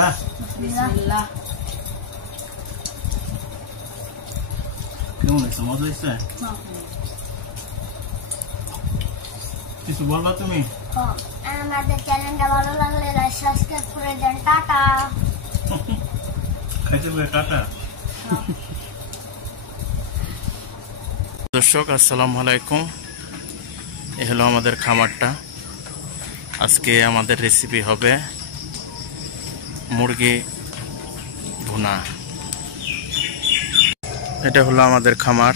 বিসমিল্লাহ বিসমিল্লাহ। কেমন হয়েছে? মজা হয়েছে? কিছু বলবা তুমি? আমাদের চ্যানেলটা ভালো লাগলে লাইক সাবস্ক্রাইব করে দেন। টাটা। খাইতে বলে টাটা। দর্শক আসসালামু আলাইকুম। এ হলো আমাদের খামারটা। আজকে আমাদের রেসিপি হবে মুরগি ভুনা। এটা হলো আমাদের খামার।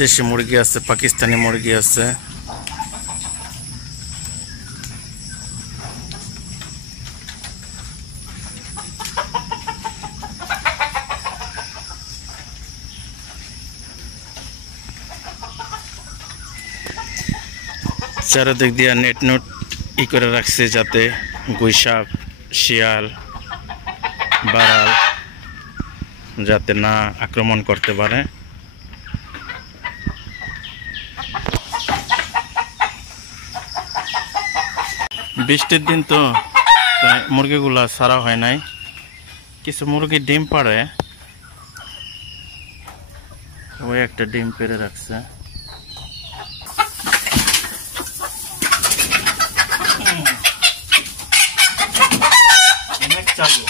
দেশি মুরগি আছে, পাকিস্তানি মুরগি আছে। চারিদিক দিয়ে নেট করে রাখছে যাতে গুইসাপ, শিয়াল, বারাল যাতে না আক্রমণ করতে পারে। বৃষ্টির দিন তো তাই মুরগিগুলা ছাড়া হয় নাই। কিছু মুরগি ডিম পাড়ে, ওই একটা ডিম পেড়ে রাখছে। অনেক চালু।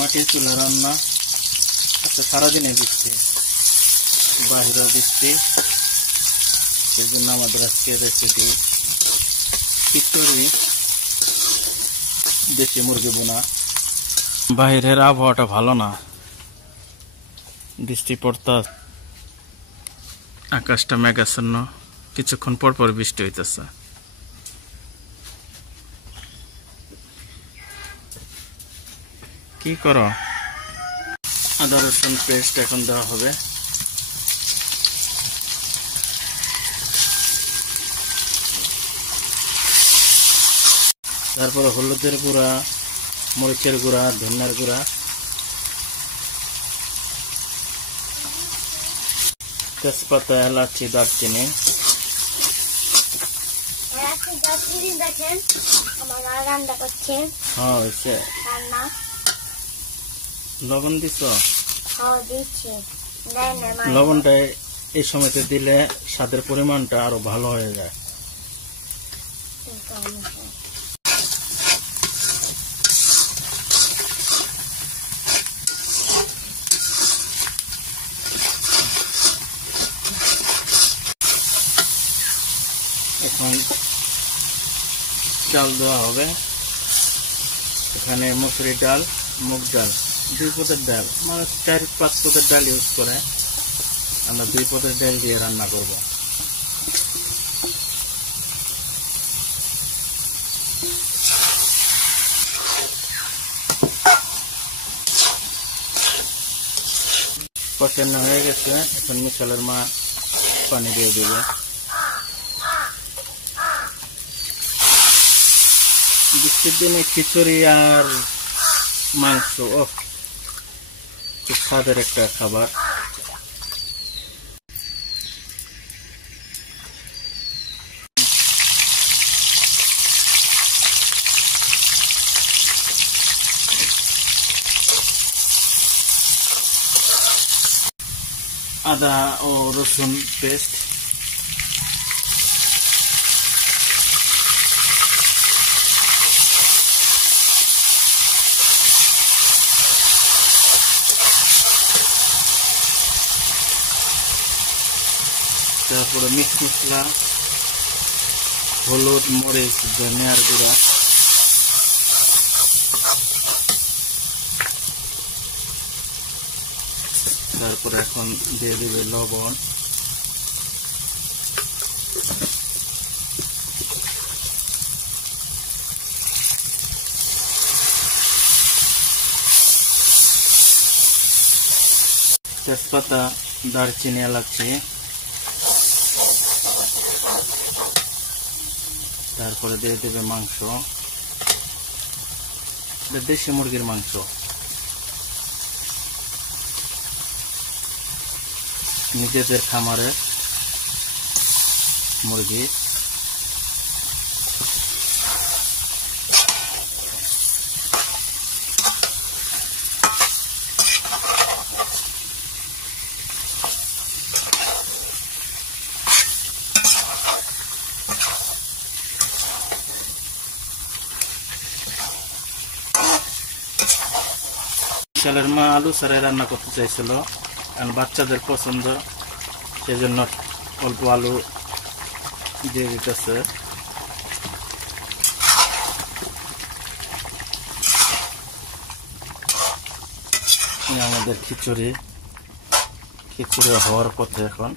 মাটির চুলা রান্না। আচ্ছা, সারাদিনে বৃষ্টি, বাহিরে বৃষ্টি, সেই জন্য আমাদের আজকে রেসিপি খিচুড়ি, দেশি মুরগি বোনা। বাহিরের আবহাওয়াটা ভালো না, বৃষ্টি পড়তা, আকাশটা মেঘাচ্ছন্ন, কিছুক্ষণ পর পর বৃষ্টি হইতেছে। কি করো? আদা রসুন পেস্ট এখন দেওয়া হবে। তারপরে হলুদের গুঁড়া, মরিচের গুঁড়া, ধনিয়ার গুঁড়া, তেজপাতা, এলাচি, দারচিনি। দেখেন আমার মা রান্না করছে। হ্যাঁ হয়েছে। রান্না লবণ দিছ? দিচ্ছি। লবণটা এই সময়তে দিলে স্বাদের পরিমাণটা আরো ভালো হয়ে যায়। এখন চাল দেওয়া হবে। এখানে মসুরি ডাল, মুগ ডাল, 2 পদের ডাল, মানে 4-5 পদের ডাল ইউজ করে। আমরা 2 পদের ডাল দিয়ে রান্না করব। কষানো হয়ে গেছে, এখন মিশালের মা পানি দিয়ে দেবে। বৃষ্টির দিনে খিচুড়ি আর মাংস, খুব স্বাদের একটা খাবার। আদা ও রসুন পেস্ট, তারপরে মিক্স মশলা, হলুদ, মরিচ, ধনিয়ার গুঁড়া, তারপরে এখন দিয়ে দিবে লবণ, তেজপাতা, দারচিনি, এলাচি, তারপরে দিয়ে দেবে মাংস, দেশি মুরগির মাংস, নিজেদের খামারের মুরগি। বিশালের মা আলু ছাড়াই রান্না করতে চাইছিল, কারণ বাচ্চাদের পছন্দ, সেজন্য অল্প আলু দিয়ে দিতেছে। আমাদের খিচুড়ি হওয়ার পথে এখন।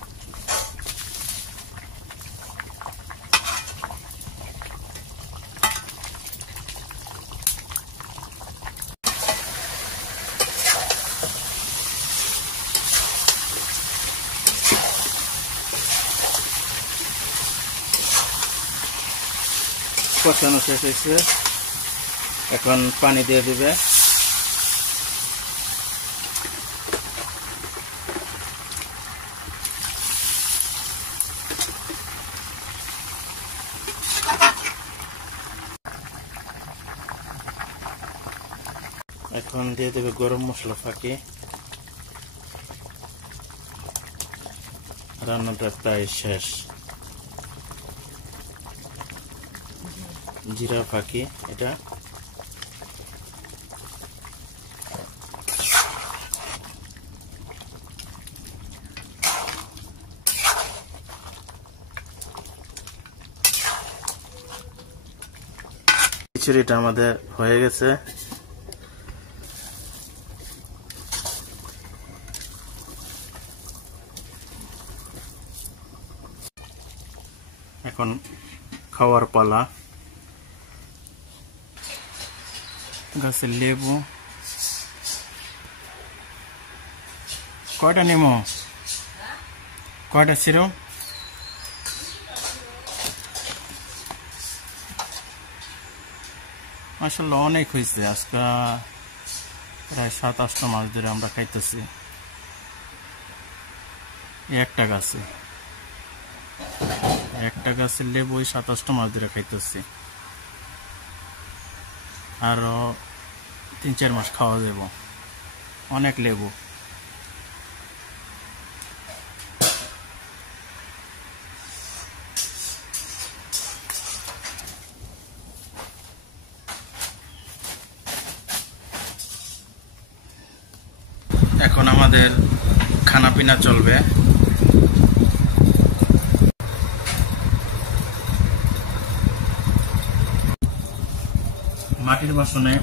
কষানো শেষ হয়েছে, এখন পানি দিয়ে দিবে। এখন দিয়ে দেবে গরম মশলা ফাঁকি। রান্নাটা প্রায় শেষ। জিরা ফাঁকি এটা, খিচুড়িটা আমাদের হয়ে গেছে। এখন খাওয়ার পালা। গাছের লেবু, কয়টা নেমো, কয়টা ছিড়ো? মাশাআল্লাহ অনেক হয়েছে। আজকে প্রায় 7-8টা মাস ধরে আমরা খাইতেছি একটা গাছের লেবু 7-8টা মাস ধরে খাইতেছি। আরো 3-4 মাস খাওয়া যাব। অনেক লেবু। এখন আমাদের খানা পিনা চলবে। মাটির বাসনে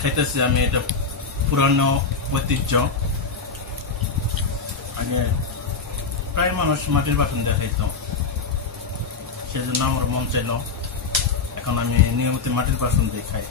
খাইতেছি আমি, এটা পুরানো ঐতিহ্য। আগে প্রায় মানুষ মাটির বাসন দিয়ে খাইত, সেজন্য আমার মন চাইল, এখন আমি নিয়মিত মাটির বাসন দিয়ে খাই।